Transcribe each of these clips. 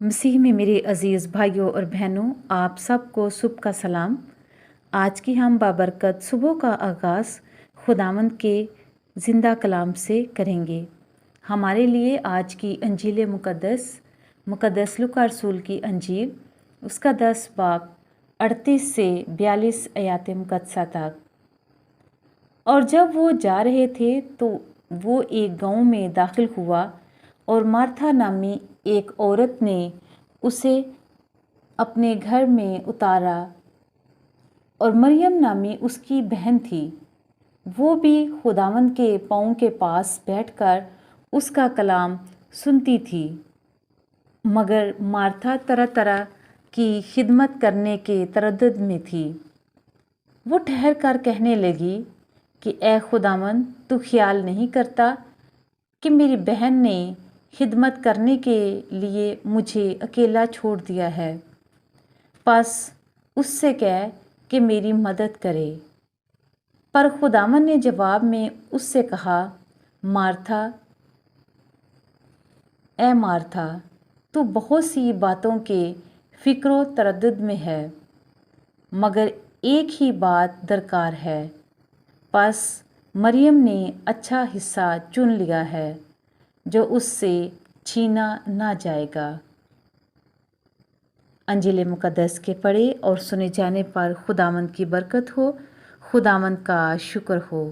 मसीह में मेरे अजीज़ भाइयों और बहनों, आप सबको सुबह का सलाम। आज की हम बाबरकत सुबह का आगाज़ खुदावंद के ज़िंदा कलाम से करेंगे। हमारे लिए आज की अंजील मुक़द्दस लूका रसूल की अंजील, उसका 10 बाब 38 से 42 आयात मुक़द्दसा तक। और जब वो जा रहे थे तो वो एक गांव में दाखिल हुआ और मार्था नामी एक औरत ने उसे अपने घर में उतारा और मरियम नामी उसकी बहन थी। वो भी खुदावंद के पाँव के पास बैठकर उसका कलाम सुनती थी। मगर मार्था तरह तरह की खिदमत करने के तरद्दुद में थी। वो ठहर कर कहने लगी कि ए खुदावंद, तू ख्याल नहीं करता कि मेरी बहन ने खिदमत करने के लिए मुझे अकेला छोड़ दिया है। बस उससे कह कि मेरी मदद करे। पर खुदावंद ने जवाब में उससे कहा, मार्था, ए मार्था, तू बहुत सी बातों के फ़िक्र तरद्दुद में है, मगर एक ही बात दरकार है। बस मरियम ने अच्छा हिस्सा चुन लिया है जो उससे छीना ना जाएगा। अंजील मुक़द्दस के पढ़े और सुने जाने पर खुदावंद की बरकत हो, खुदावंद का शुक्र हो।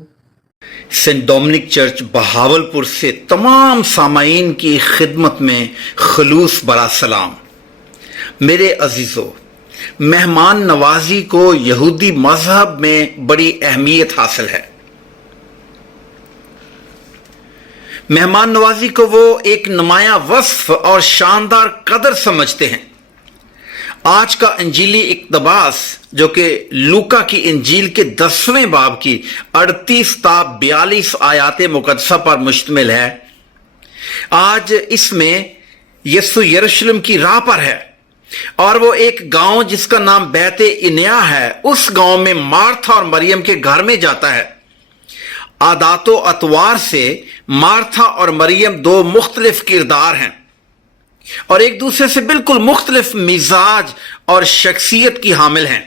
सेंट डोमिनिक चर्च बहावलपुर से तमाम सामाईन की खिदमत में खलूस बरा सलाम। मेरे अजीज़ों, मेहमान नवाजी को यहूदी मज़हब में बड़ी अहमियत हासिल है। मेहमान नवाजी को वो एक नुमाया वस्फ और शानदार कदर समझते हैं। आज का इंजीली इक़्तिबास जो कि लूका की इंजील के 10वें बाब की 38 ता 42 आयात मुक़द्दसा पर मुश्तमिल है। आज इसमें यीशु यरूशलेम की राह पर है और वो एक गांव जिसका नाम बैते इन्या है, उस गांव में मार्था और मरियम के घर में जाता है। आदातो अतवार से मार्था और मरियम दो मुख्तलिफ किरदार हैं और एक दूसरे से बिल्कुल मुख्तलिफ मिजाज और शख्सियत की हामिल हैं।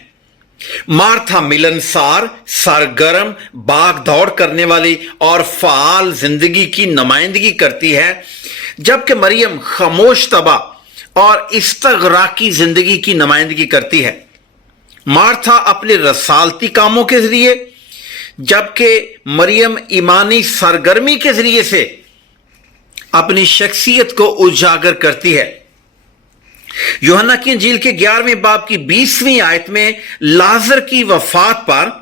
मार्था मिलनसार, सरगर्म, भाग दौड़ करने वाली और फ़ाल जिंदगी की नुमाइंदगी करती है, जबकि मरियम खामोश तबा और इस्तगराकी जिंदगी की नुमाइंदगी करती है। मार्था अपने रसालती कामों के जरिए, जबकि मरियम ईमानी सरगर्मी के जरिए से अपनी शख्सियत को उजागर करती है। यूहन्ना की इंजील के 11वें बाब की 20वीं आयत में लाजर की वफात पर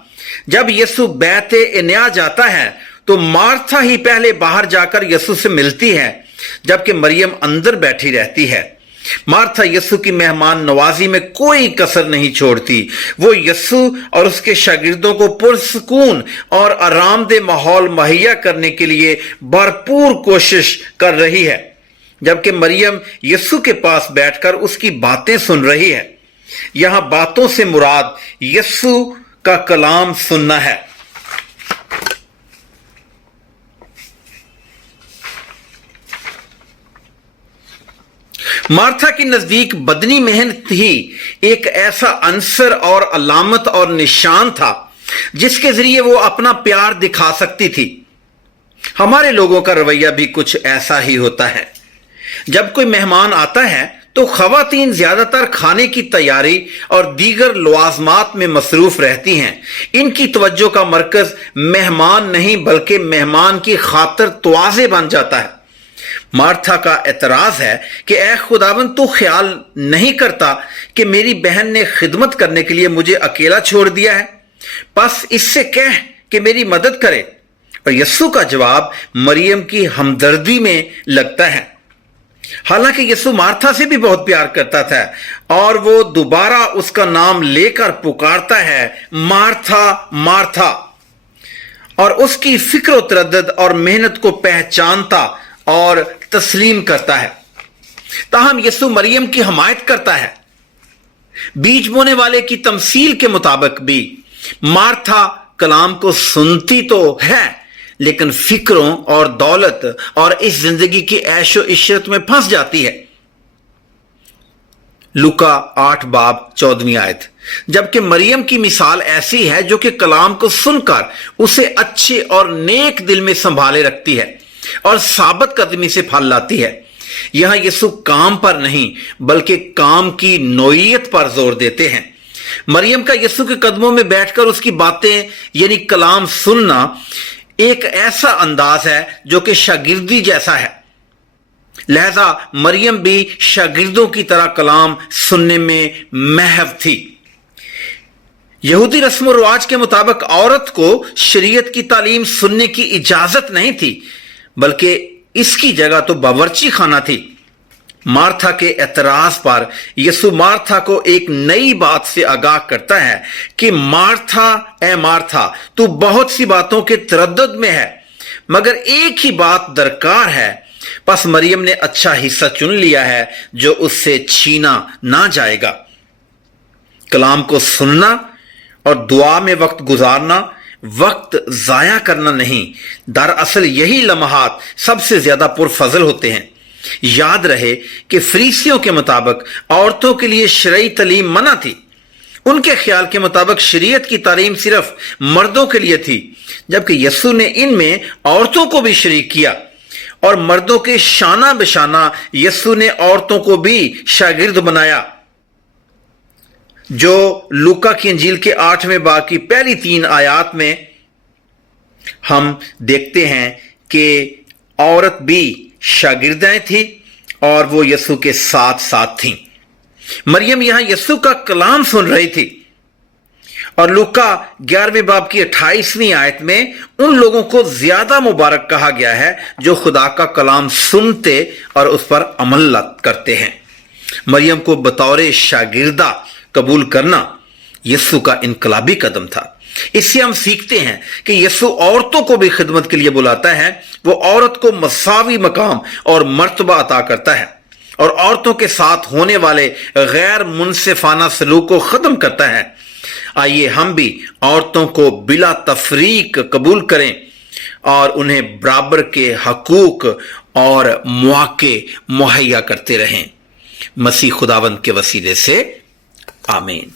जब यीशु बैते इन्या जाता है तो मार्था ही पहले बाहर जाकर यीशु से मिलती है, जबकि मरियम अंदर बैठी रहती है। मार्था यीशु की मेहमान नवाजी में कोई कसर नहीं छोड़ती। वो यीशु और उसके शागिर्दों को पुरसकून और आरामदेह माहौल मुहैया करने के लिए भरपूर कोशिश कर रही है, जबकि मरियम यीशु के पास बैठकर उसकी बातें सुन रही है। यहां बातों से मुराद यीशु का कलाम सुनना है। मार्था के नजदीक बदनी मेहनत ही एक ऐसा अंसर और अलामत और निशान था जिसके जरिए वो अपना प्यार दिखा सकती थी। हमारे लोगों का रवैया भी कुछ ऐसा ही होता है। जब कोई मेहमान आता है तो खवातीन ज्यादातर खाने की तैयारी और दीगर लवाजमात में मसरूफ रहती हैं। इनकी तवज्जो का मरकज मेहमान नहीं बल्कि मेहमान की खातिर तवाज़े बन जाता है। मार्था का एतराज है कि ए खुदावंद, तू ख्याल नहीं करता कि मेरी बहन ने खिदमत करने के लिए मुझे अकेला छोड़ दिया है। बस इससे कह कि मेरी मदद करे। और यीशु का जवाब मरियम की हमदर्दी में लगता है। हालांकि यीशु मार्था से भी बहुत प्यार करता था और वो दोबारा उसका नाम लेकर पुकारता है, मार्था मार्था, और उसकी फिक्र तरद्दुद और मेहनत को पहचानता और तस्लीम करता है। ताहम यीशु मरियम की हमायत करता है। बीज बोने वाले की तमसील के मुताबिक भी मार्था कलाम को सुनती तो है, लेकिन फिक्रों और दौलत और इस जिंदगी की ऐशो इशरत में फंस जाती है। लूका 8 बाब 14वीं आयत। जबकि मरियम की मिसाल ऐसी है जो कि कलाम को सुनकर उसे अच्छे और नेक दिल में संभाले रखती है और साबित कदमी से फल लाती है। यहां यीशु काम पर नहीं बल्कि काम की नोयत पर जोर देते हैं। मरियम का यीशु के कदमों में बैठकर उसकी बातें यानी कलाम सुनना एक ऐसा अंदाज है जो कि शागिर्दी जैसा है। लिहाजा मरियम भी शागिर्दों की तरह कलाम सुनने में महव थी। यहूदी रस्म और रिवाज के मुताबिक औरत को शरीयत की तालीम सुनने की इजाजत नहीं थी, बल्कि इसकी जगह तो बावर्ची खाना थी। मार्था के एतराज पर यीशु मार्था को एक नई बात से आगाह करता है कि मार्था ए मार्था, तू बहुत सी बातों के तरद्दुद में है, मगर एक ही बात दरकार है। बस मरियम ने अच्छा हिस्सा चुन लिया है जो उससे छीना ना जाएगा। कलाम को सुनना और दुआ में वक्त गुजारना वक्त जाया करना नहीं, दरअसल यही लम्हात सबसे ज्यादा पुरफजल होते हैं। याद रहे कि फरीसियों के मुताबिक औरतों के लिए शरई तालीम मना थी। उनके ख्याल के मुताबिक शरीयत की तालीम सिर्फ मर्दों के लिए थी, जबकि यीशु ने इनमें औरतों को भी शरीक किया और मर्दों के शाना बशाना यीशु ने औरतों को भी शागिर्द बनाया, जो लूका की इंजील के 8वें बाब की पहली 3 आयात में हम देखते हैं कि औरत भी शागिर्दें थी और वो यीशु के साथ साथ थीं। मरियम यहां यीशु का कलाम सुन रही थी और लूका 11वें बाब की 28वीं आयत में उन लोगों को ज्यादा मुबारक कहा गया है जो खुदा का कलाम सुनते और उस पर अमल करते हैं। मरियम को बतौर शागिर्दा कबूल करना यीशु का इनकलाबी कदम था। इससे हम सीखते हैं कि यीशु औरतों को भी खिदमत के लिए बुलाता है। वो औरत को मसावी मकाम और मर्तबा अता करता है और औरतों के साथ होने वाले गैर मुनसिफाना सलूक को खत्म करता है। आइए हम भी औरतों को बिला तफरीक कबूल करें और उन्हें बराबर के हकूक और मौके मुहैया करते रहें। मसीह खुदावंद के वसीले से आमीन।